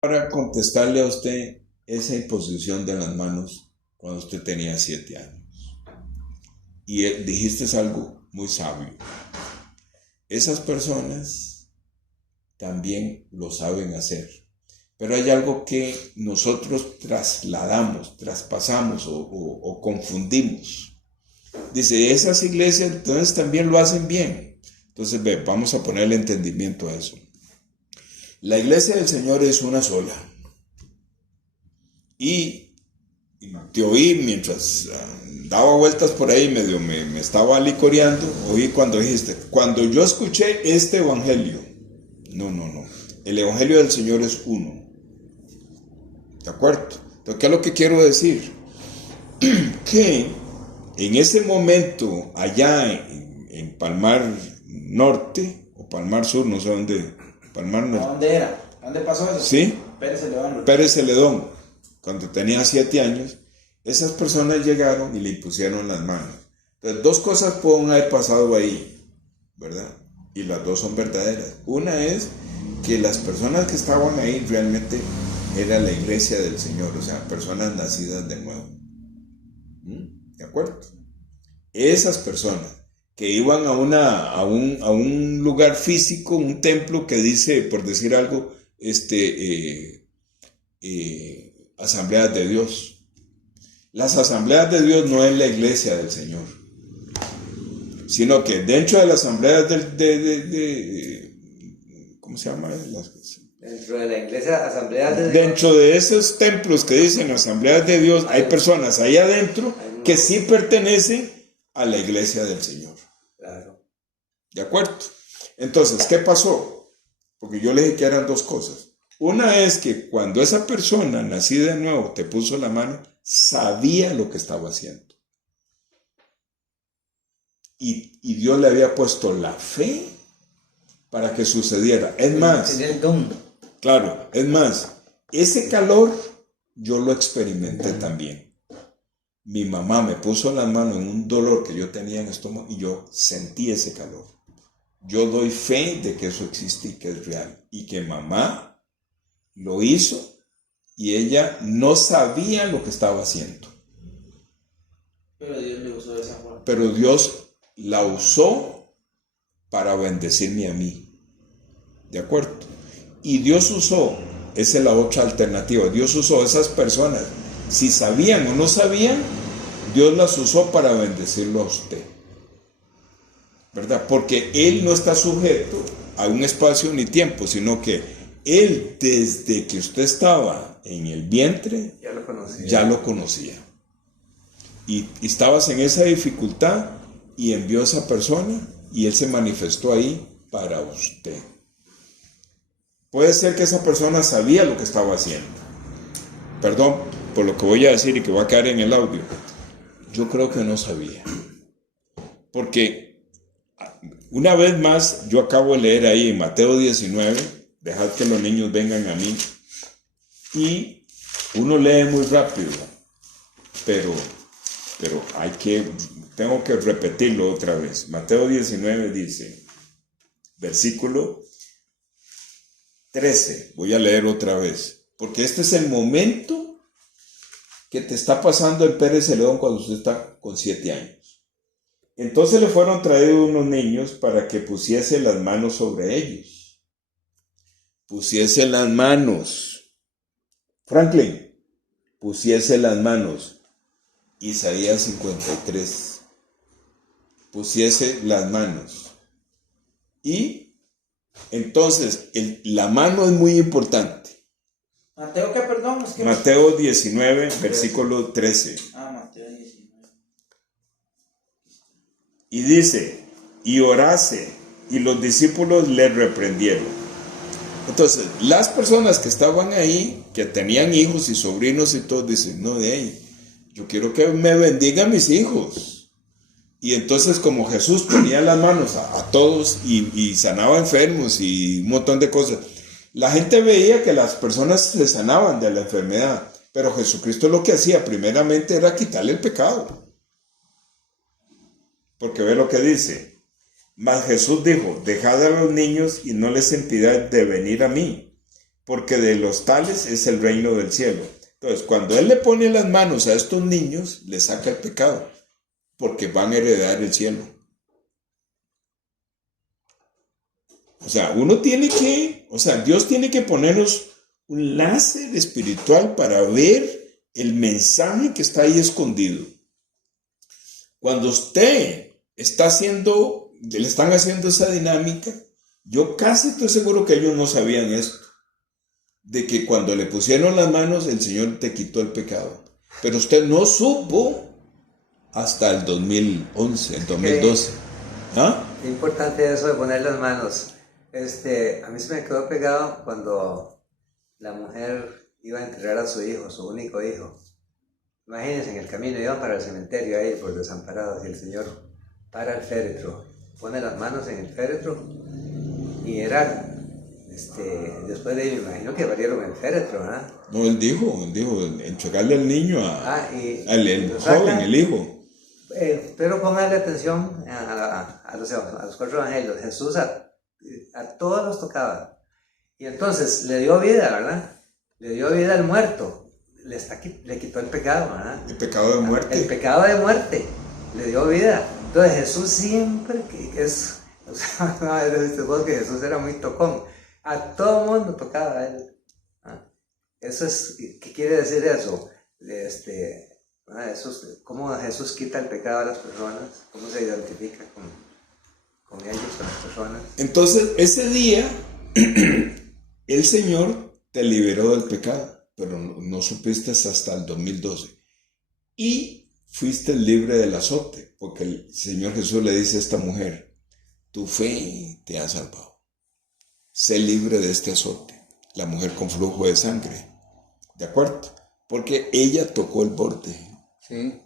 Para contestarle a usted esa imposición de las manos cuando usted tenía 7 años. Y dijiste algo muy sabio. Esas personas también lo saben hacer. Pero hay algo que nosotros trasladamos, traspasamos o confundimos. Dice, esas iglesias entonces también lo hacen bien. Entonces, vamos a ponerle entendimiento a eso. La iglesia del Señor es una sola. Y te oí mientras daba vueltas por ahí, medio me estaba licoreando, oí cuando dijiste, cuando yo escuché este evangelio, no. El evangelio del Señor es uno. ¿De acuerdo? Entonces, ¿qué es lo que quiero decir? Que en ese momento, allá en Palmar Norte, o Palmar Sur, no sé dónde, Palmar Norte. ¿Dónde era? ¿Dónde pasó eso? Sí. Pérez Celedón. Pérez Celedón, cuando tenía 7 años, esas personas llegaron y le impusieron las manos. Entonces, 2 cosas pueden haber pasado ahí, ¿verdad? Y las 2 son verdaderas. Una es que las personas que estaban ahí realmente era la iglesia del Señor, o sea, personas nacidas de nuevo. ¿De acuerdo? Esas personas que iban a un lugar físico, un templo que dice, por decir algo, asambleas de Dios. Las asambleas de Dios no es la iglesia del Señor, sino que dentro de las asambleas ¿cómo se llama? Dentro de la iglesia, asambleas de Dios. Dentro de esos templos que dicen asambleas de Dios, hay personas ahí adentro que sí pertenecen a la iglesia del Señor. Claro. ¿De acuerdo? Entonces, ¿qué pasó? Porque yo le dije que eran 2 cosas. Una es que cuando esa persona nacida de nuevo te puso la mano, sabía lo que estaba haciendo. Y Dios le había puesto la fe para que sucediera. Es más, claro, es más, ese calor yo lo experimenté también. Mi mamá me puso la mano en un dolor que yo tenía en el estómago y yo sentí ese calor. Yo doy fe de que eso existe y que es real. Y que mamá lo hizo y ella no sabía lo que estaba haciendo. Pero Dios le usó de esa forma. Pero Dios la usó para bendecirme a mí. ¿De acuerdo? Y Dios usó, esa es la otra alternativa, Dios usó a esas personas, si sabían o no sabían, Dios las usó para bendecirlo a usted. ¿Verdad? Porque Él no está sujeto a un espacio ni tiempo, sino que Él, desde que usted estaba en el vientre, ya lo conocía. Y estabas en esa dificultad y envió a esa persona y Él se manifestó ahí para usted. Puede ser que esa persona sabía lo que estaba haciendo. Perdón por lo que voy a decir y que va a quedar en el audio. Yo creo que no sabía. Porque una vez más, yo acabo de leer ahí en Mateo 19, dejad que los niños vengan a mí. Y uno lee muy rápido, pero tengo que repetirlo otra vez. Mateo 19 dice, versículo 13, voy a leer otra vez, porque este es el momento que te está pasando en Pérez Celedón cuando usted está con 7 años. Entonces le fueron traídos unos niños para que pusiese las manos sobre ellos. Pusiese las manos. Franklin, pusiese las manos. Isaías 53. Pusiese las manos. Y entonces, la mano es muy importante. ¿Mateo qué, perdón? Es que Mateo 19, versículo 13. Mateo 19. Y dice, y orase, y los discípulos le reprendieron. Entonces, las personas que estaban ahí, que tenían hijos y sobrinos y todo, dicen, no, yo quiero que me bendigan mis hijos. Y entonces, como Jesús ponía las manos a todos y sanaba enfermos y un montón de cosas, la gente veía que las personas se sanaban de la enfermedad, pero Jesucristo lo que hacía primeramente era quitarle el pecado. Porque ve lo que dice, mas Jesús dijo, dejad a los niños y no les impidáis de venir a mí, porque de los tales es el reino del cielo. Entonces, cuando Él le pone las manos a estos niños, le saca el pecado, porque van a heredar el cielo. O sea, Dios tiene que ponernos un láser espiritual para ver el mensaje que está ahí escondido. Cuando usted le están haciendo esa dinámica, yo casi estoy seguro que ellos no sabían esto, de que cuando le pusieron las manos, el Señor te quitó el pecado. Pero usted no supo hasta el 2011, el 2012. ¿Ah? Qué importante eso de poner las manos. A mí se me quedó pegado cuando la mujer iba a enterrar a su hijo, su único hijo. Imagínense, en el camino iban para el cementerio ahí por Desamparados, y el Señor para el féretro, pone las manos en el féretro, y era, después de ahí me imagino que abrieron el féretro, ¿verdad? No, él dijo, entregarle al niño al joven, el hijo. Pero póngale atención a los 4 evangelios. Jesús a todos los tocaba. Y entonces le dio vida, ¿verdad? Le dio vida al muerto. Le quitó el pecado, ¿verdad? El pecado de muerte. El pecado de muerte. Le dio vida. Entonces Jesús siempre no es que Jesús era muy tocón. A todo mundo tocaba a él. Eso es, ¿qué quiere decir eso? Cómo Jesús quita el pecado a las personas, cómo se identifica con ellos, con las personas. Entonces, ese día, el Señor te liberó del pecado, pero no supiste hasta el 2012. Y fuiste libre del azote, porque el Señor Jesús le dice a esta mujer, tu fe te ha salvado. Sé libre de este azote. La mujer con flujo de sangre. ¿De acuerdo? Porque ella tocó el borde. Sí.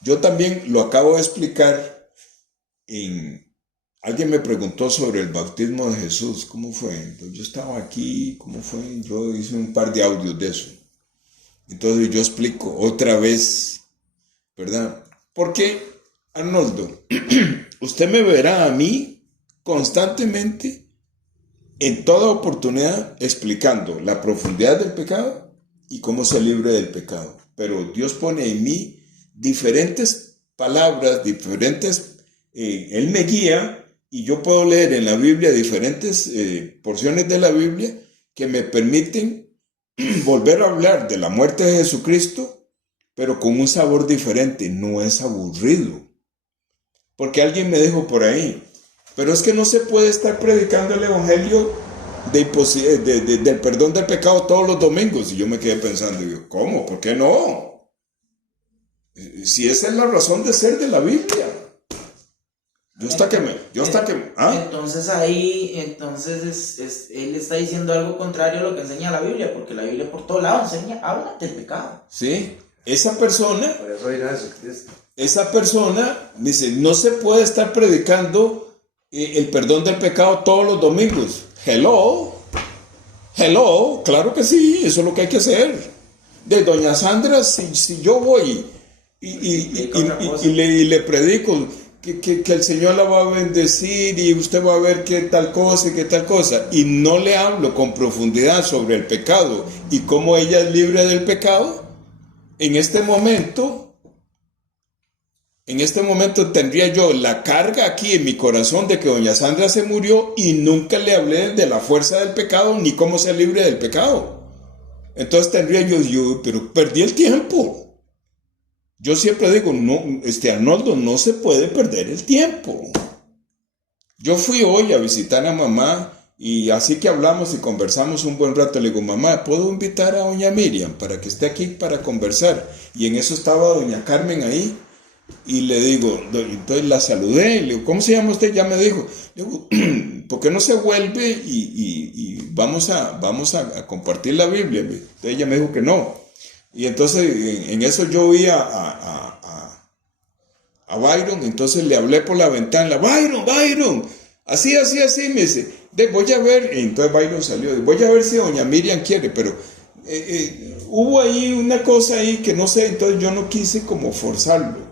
Yo también lo acabo de explicar. Alguien me preguntó sobre el bautismo de Jesús. ¿Cómo fue? Entonces, yo estaba aquí. ¿Cómo fue? Yo hice un par de audios de eso. Entonces yo explico otra vez, ¿verdad? Porque, Arnoldo, usted me verá a mí constantemente, en toda oportunidad, explicando la profundidad del pecado y cómo se libre del pecado. Pero Dios pone en mí diferentes palabras, Él me guía, y yo puedo leer en la Biblia diferentes porciones de la Biblia que me permiten volver a hablar de la muerte de Jesucristo, pero con un sabor diferente. No es aburrido. Porque alguien me dijo por ahí, pero es que no se puede estar predicando el evangelio del perdón del pecado todos los domingos. Y yo me quedé pensando, digo, ¿cómo? ¿Por qué no? Si esa es la razón de ser de la Biblia. Entonces ahí, él está diciendo algo contrario a lo que enseña la Biblia, porque la Biblia por todos lados habla del pecado. Sí, esa persona, por eso vino Jesucristo. Esa persona dice, no se puede estar predicando el perdón del pecado todos los domingos. Hello, claro que sí, eso es lo que hay que hacer. De doña Sandra, si yo voy y le predico que el Señor la va a bendecir y usted va a ver qué tal cosa y qué tal cosa, y no le hablo con profundidad sobre el pecado y cómo ella es libre del pecado, en este momento tendría yo la carga aquí en mi corazón de que doña Sandra se murió y nunca le hablé de la fuerza del pecado ni cómo ser libre del pecado. Entonces tendría yo, pero perdí el tiempo. Yo siempre digo, no, Arnoldo, no se puede perder el tiempo. Yo fui hoy a visitar a mamá, y así que hablamos y conversamos un buen rato. Le digo, mamá, ¿puedo invitar a doña Miriam para que esté aquí para conversar? Y en eso estaba doña Carmen ahí. Y le digo, entonces la saludé, le digo, ¿cómo se llama usted? Ya me dijo. Le digo, ¿por qué no se vuelve y vamos a compartir la Biblia? Entonces ella me dijo que no. Y entonces en eso yo vi a Byron, entonces le hablé por la ventana, Byron, así, me dice, voy a ver, entonces Byron salió, voy a ver si doña Miriam quiere, pero hubo ahí una cosa ahí que no sé, entonces yo no quise como forzarlo.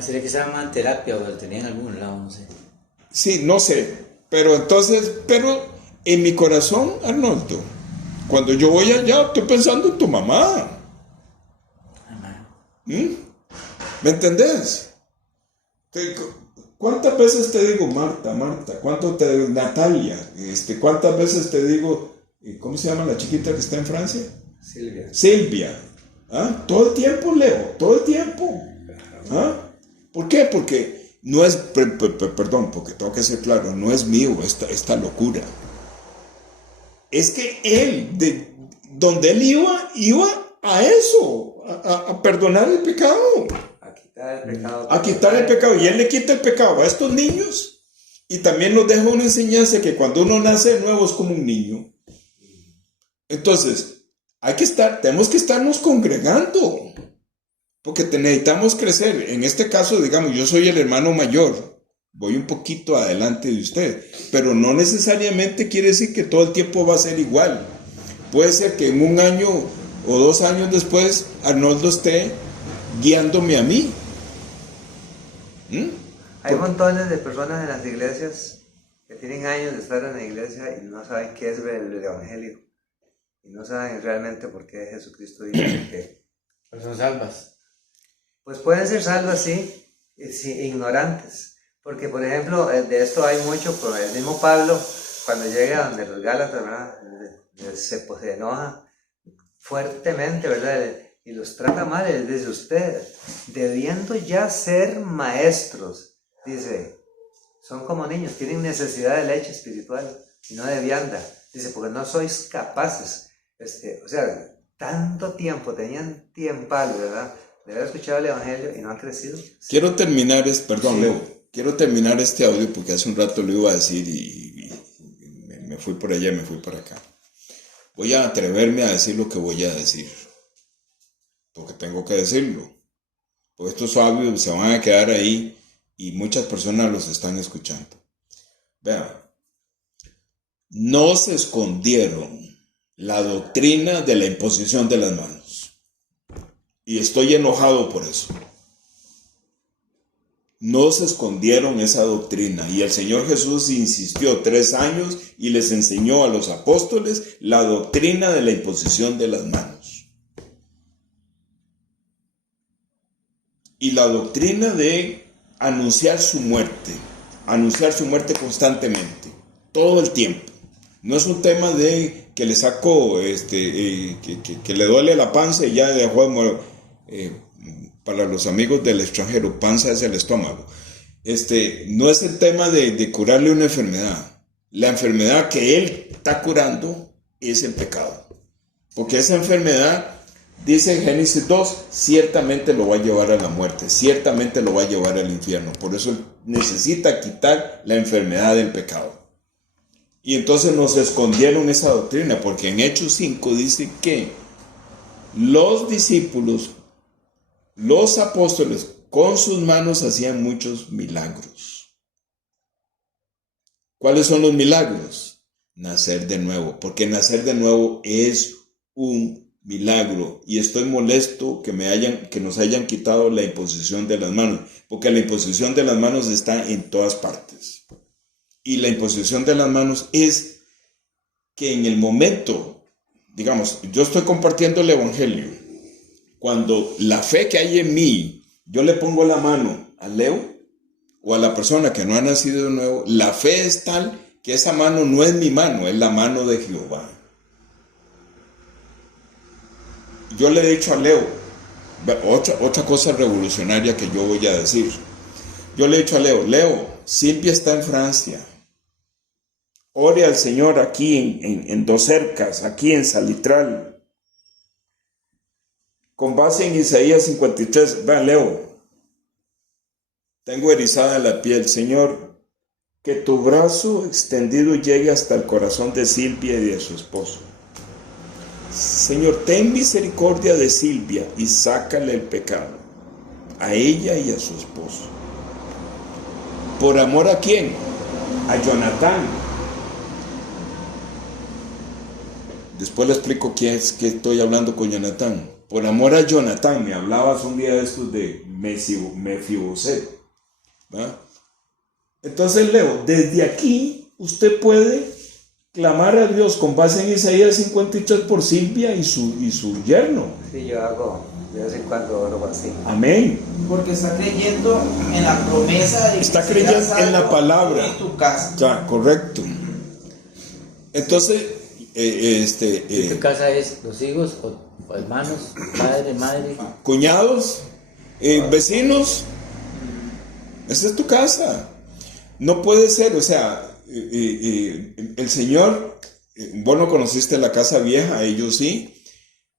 Sería que se llama terapia o lo tenía en algún lado, no sé. Sí, no sé, pero en mi corazón, Arnoldo, Cuando yo voy allá, estoy pensando en tu mamá. ¿Mm? ¿Me entendés? ¿Cuántas veces te digo Marta, Marta? ¿Cuánto te digo Natalia? ¿Cuántas veces te digo, ¿cómo se llama la chiquita que está en Francia? Silvia. Silvia. ¿Ah? Todo el tiempo, Leo, todo el tiempo. ¿Ah? ¿Por qué? Porque no es, perdón, porque tengo que ser claro, no es mío esta locura. Es que él, donde él iba a eso, a perdonar el pecado. A quitar el pecado. A quitar el pecado. Y él le quita el pecado a estos niños. Y también nos deja una enseñanza que cuando uno nace de nuevo es como un niño. Entonces, tenemos que estarnos congregando. Porque necesitamos crecer. En este caso, digamos, yo soy el hermano mayor. Voy un poquito adelante de usted. Pero no necesariamente quiere decir que todo el tiempo va a ser igual. Puede ser que en un año o 2 años después Arnoldo esté guiándome a mí. Hay montones de personas en las iglesias que tienen años de estar en la iglesia y no saben qué es el evangelio. Y no saben realmente por qué Jesucristo dice que... Pues son salvas. Pues pueden ser salvas, sí, ignorantes. Porque, por ejemplo, de esto hay mucho, por el mismo Pablo, cuando llega donde los Gálatas, ¿verdad? Se enoja fuertemente, ¿verdad? Y los trata mal, les dice, ustedes, debiendo ya ser maestros, dice, son como niños, tienen necesidad de leche espiritual y no de vianda. Dice, porque no sois capaces, o sea, tanto tiempo, tenían tiempo, ¿verdad? De haber escuchado el evangelio y no han crecido. Quiero terminar, Leo, quiero terminar este audio porque hace un rato lo iba a decir y me fui por allá, me fui por acá. Voy a atreverme a decir lo que voy a decir, porque tengo que decirlo. Porque estos audios se van a quedar ahí y muchas personas los están escuchando. Vean, no se escondieron la doctrina de la imposición de las manos. Y estoy enojado por eso. No se escondieron esa doctrina. Y el Señor Jesús insistió 3 años y les enseñó a los apóstoles la doctrina de la imposición de las manos. Y la doctrina de anunciar su muerte constantemente, todo el tiempo. No es un tema de que le saco, que le duele la panza y ya dejó de morir. Para los amigos del extranjero, panza es el estómago. No es el tema de curarle una enfermedad. La enfermedad que él está curando es el pecado. Porque esa enfermedad, dice en Génesis 2, ciertamente lo va a llevar a la muerte, ciertamente lo va a llevar al infierno. Por eso él necesita quitar la enfermedad del pecado. Y entonces nos escondieron esa doctrina, porque en Hechos 5 dice que los discípulos, los apóstoles, con sus manos hacían muchos milagros. ¿Cuáles son los milagros? Nacer de nuevo, porque nacer de nuevo es un milagro. Y estoy molesto que nos hayan quitado la imposición de las manos, porque la imposición de las manos está en todas partes. Y la imposición de las manos es que en el momento, digamos, yo estoy compartiendo el evangelio. Cuando la fe que hay en mí, yo le pongo la mano a Leo o a la persona que no ha nacido de nuevo, la fe es tal que esa mano no es mi mano, es la mano de Jehová. Yo le he dicho a Leo, otra cosa revolucionaria que yo voy a decir. Yo le he dicho a Leo, Silvia está en Francia. Ore al Señor aquí en Dos Cercas, aquí en Salitral. Con base en Isaías 53, vean, Leo, tengo erizada la piel, Señor, que tu brazo extendido llegue hasta el corazón de Silvia y de su esposo. Señor, ten misericordia de Silvia y sácale el pecado, a ella y a su esposo. ¿Por amor a quién? A Jonatán. Después le explico quién es que estoy hablando con Jonatán. Por amor a Jonatán, me hablabas un día de estos de Mefiboset, ¿verdad? Entonces, Leo, desde aquí usted puede clamar a Dios con base en Isaías 53 por Silvia y su yerno. Sí, yo hago de vez en cuando algo así. Amén. Porque está creyendo en la promesa de que Está serás creyendo en la salvo palabra. en tu casa. Ya, correcto. Entonces, ¿Tu casa es los hijos o hermanos, padre, madre? cuñados, vecinos, esa es tu casa. No puede ser, o sea, el Señor, vos no conociste la casa vieja, ellos sí,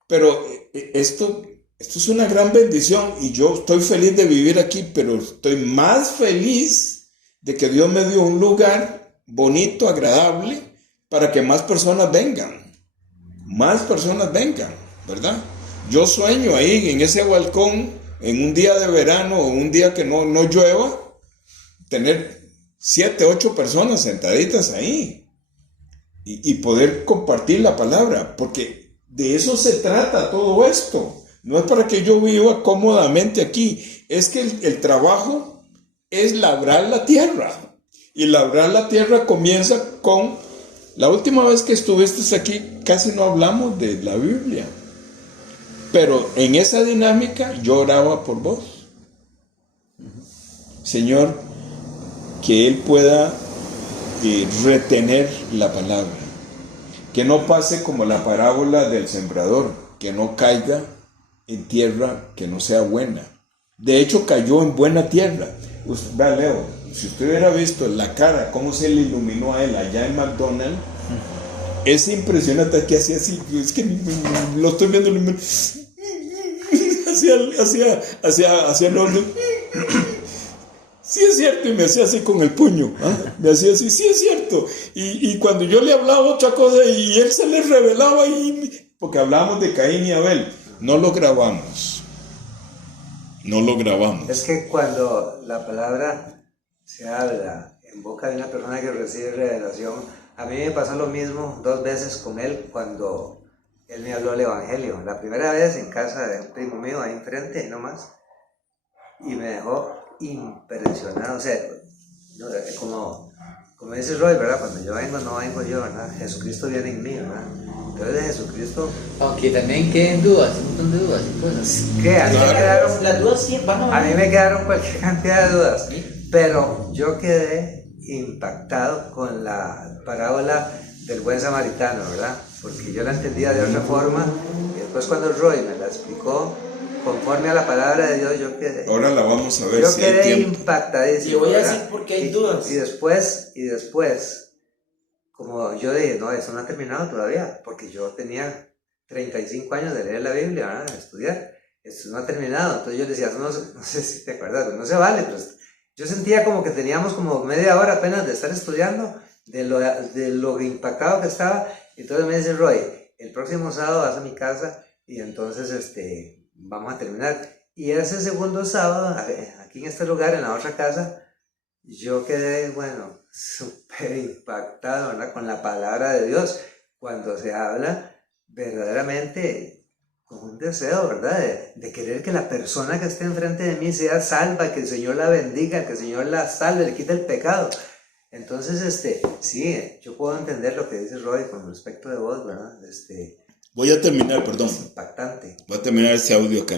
pero esto es una gran bendición y yo estoy feliz de vivir aquí, pero estoy más feliz de que Dios me dio un lugar bonito, agradable, para que más personas vengan, ¿verdad? Yo sueño ahí en ese balcón, en un día de verano o un día que no llueva, tener 7, 8 personas sentaditas ahí y poder compartir la palabra, porque de eso se trata todo esto. No es para que yo viva cómodamente aquí, es que el trabajo es labrar la tierra, y labrar la tierra comienza con... La última vez que estuviste aquí casi no hablamos de la Biblia, pero en esa dinámica yo oraba por vos. Señor, que Él pueda retener la palabra, que no pase como la parábola del sembrador, que no caiga en tierra que no sea buena. De hecho, cayó en buena tierra. Vea, Leo, si usted hubiera visto la cara, cómo se le iluminó a él allá en McDonald's, es impresionante que hacía así, es que lo estoy viendo, hacía el orden. Sí es cierto, y me hacía así con el puño, ¿ah? Me hacía así, sí es cierto, y cuando yo le hablaba otra cosa y él se le revelaba, porque hablábamos de Caín y Abel, no lo grabamos. Es que cuando la palabra se habla en boca de una persona que recibe revelación, a mí me pasó lo mismo 2 veces con él cuando él me habló el evangelio. La primera vez en casa de un primo mío ahí enfrente, nomás, y me dejó impresionado. O sea, como dice Roy, ¿verdad? Cuando yo vengo, no vengo yo, ¿verdad? Jesucristo viene en mí, ¿verdad? Entonces de Jesucristo... Aunque también queden dudas, un montón de dudas y cosas. ¿Qué? A mí me quedaron... Las dudas sí van a A mí me quedaron cualquier cantidad de dudas, ¿Sí? pero yo quedé impactado con la parábola del buen samaritano, ¿verdad? Porque yo la entendía de otra forma, y después cuando Roy me la explicó conforme a la palabra de Dios, yo quedé... Ahora la vamos a ver. Yo si hay quedé tiempo. impactadísimo. Y voy a ¿verdad? decir por qué hay dudas. Y después, como yo dije, no, eso no ha terminado todavía, porque yo tenía 35 años de leer la Biblia, ¿verdad? De estudiar. Esto no ha terminado. Entonces yo le decía, eso no sé si te acuerdas, pero no se vale. Pero yo sentía como que teníamos como media hora apenas de estar estudiando, de lo impactado que estaba. Entonces me dice Roy, el próximo sábado vas a mi casa y entonces vamos a terminar. Y ese segundo sábado, aquí en este lugar, en la otra casa, yo quedé, bueno, súper impactado, ¿verdad? Con la palabra de Dios, cuando se habla verdaderamente con un deseo, ¿verdad? De querer que la persona que esté enfrente de mí sea salva, que el Señor la bendiga, que el Señor la salve, le quite el pecado. Entonces, sí, yo puedo entender lo que dice Roy con respecto de vos, ¿verdad? Voy a terminar, perdón. Es impactante. Voy a terminar este audio acá.